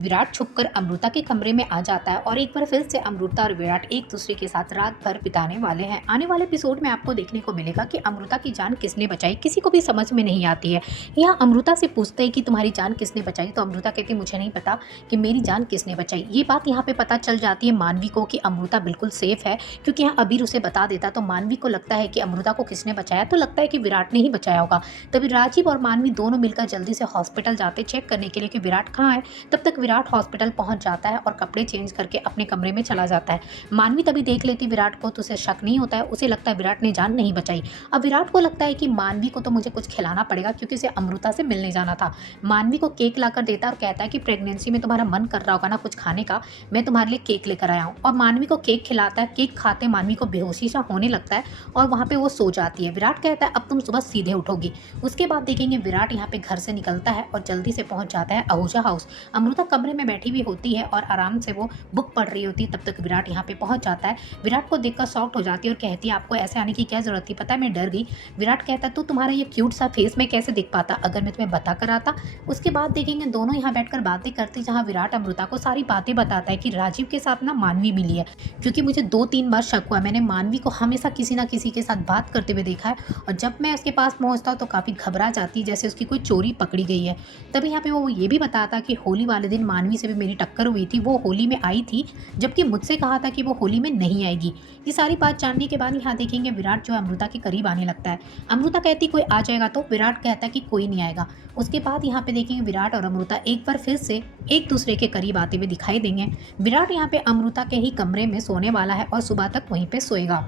विराट छुपकर अमृता के कमरे में आ जाता है और एक बार फिर से अमृता और विराट एक दूसरे के साथ रात भर बिताने वाले हैं। आने वाले एपिसोड में आपको देखने को मिलेगा कि अमृता की जान किसने बचाई, किसी को भी समझ में नहीं आती है। यहाँ अमृता से पूछते हैं कि तुम्हारी जान किसने बचाई, तो अमृता कहती है मुझे नहीं पता कि मेरी जान किसने बचाई। ये बात यहाँ पे पता चल जाती है मानवी को कि अमृता बिल्कुल सेफ है, क्योंकि यहाँ अबीर उसे बता देता तो मानवी को लगता है कि अमृता को किसने बचाया, तो लगता है कि विराट ने ही बचाया होगा। तभी राजीव और मानवी दोनों मिलकर जल्दी से हॉस्पिटल जाते चेक करने के लिए कि विराट कहाँ है। तब तक विराट हॉस्पिटल पहुंच जाता है और कपड़े चेंज करके अपने कमरे में चला जाता है। मानवी तभी देख लेती विराट को तो उसे शक नहीं होता है, उसे लगता है विराट ने जान नहीं बचाई। अब विराट को लगता है कि मानवी को तो मुझे कुछ खिलाना पड़ेगा, क्योंकि उसे अमृता से मिलने जाना था। मानवी को केक लाकर देता है और कहता है कि प्रेगनेंसी में तुम्हारा मन कर रहा होगा ना कुछ खाने का, मैं तुम्हारे लिए केक लेकर आया हूँ। और मानवी को केक खिलाता है। केक खाते मानवी को बेहोशी सा होने लगता है और वहाँ पे वो सो जाती है। विराट कहता है अब तुम सुबह सीधे उठोगी। उसके बाद देखेंगे विराट यहाँ पे घर से निकलता है और जल्दी से पहुंच जाता है आहूजा हाउस। अमृता कमरे में बैठी हुई होती है और आराम से वो बुक पढ़ रही होती है। तब तक विराट यहाँ पे पहुंच जाता है। विराट को देखकर शॉक्ड हो जाती है और कहती है आपको ऐसे आने की क्या जरूरत थी, पता है मैं डर गई। विराट कहता है तो तुम्हारा ये क्यूट सा फेस मैं कैसे देख पाता अगर मैं तुम्हें बता कर आता। उसके बाद देखेंगे दोनों यहाँ बैठकर बातें करती, जहाँ विराट अमृता को सारी बातें बताता है कि राजीव के साथ ना मानवी मिली है, क्योंकि मुझे 2-3 बार शक हुआ, मैंने मानवी को हमेशा किसी ना किसी के साथ बात करते हुए देखा है और जब मैं उसके पास पहुंचता हूँ तो काफ़ी घबरा जाती है, जैसे उसकी कोई चोरी पकड़ी गई है। तभी यहाँ पे वो ये भी बताता कि होली वाले दिन मानवी से भी मेरी टक्कर हुई थी, वो होली में आई थी, जबकि मुझसे कहा था कि वो होली में नहीं आएगी। ये सारी बात जानने के बाद यहाँ देखेंगे विराट जो है अमृता के करीब आने लगता है। अमृता कहती कोई आ जाएगा, तो विराट कहता है कि कोई नहीं आएगा। उसके बाद यहाँ पे देखेंगे विराट और अमृता एक बार फिर से एक दूसरे के करीब आते हुए दिखाई देंगे। विराट यहाँ पे अमृता के ही कमरे में सोने वाला है और सुबह तक वहीं पे सोएगा।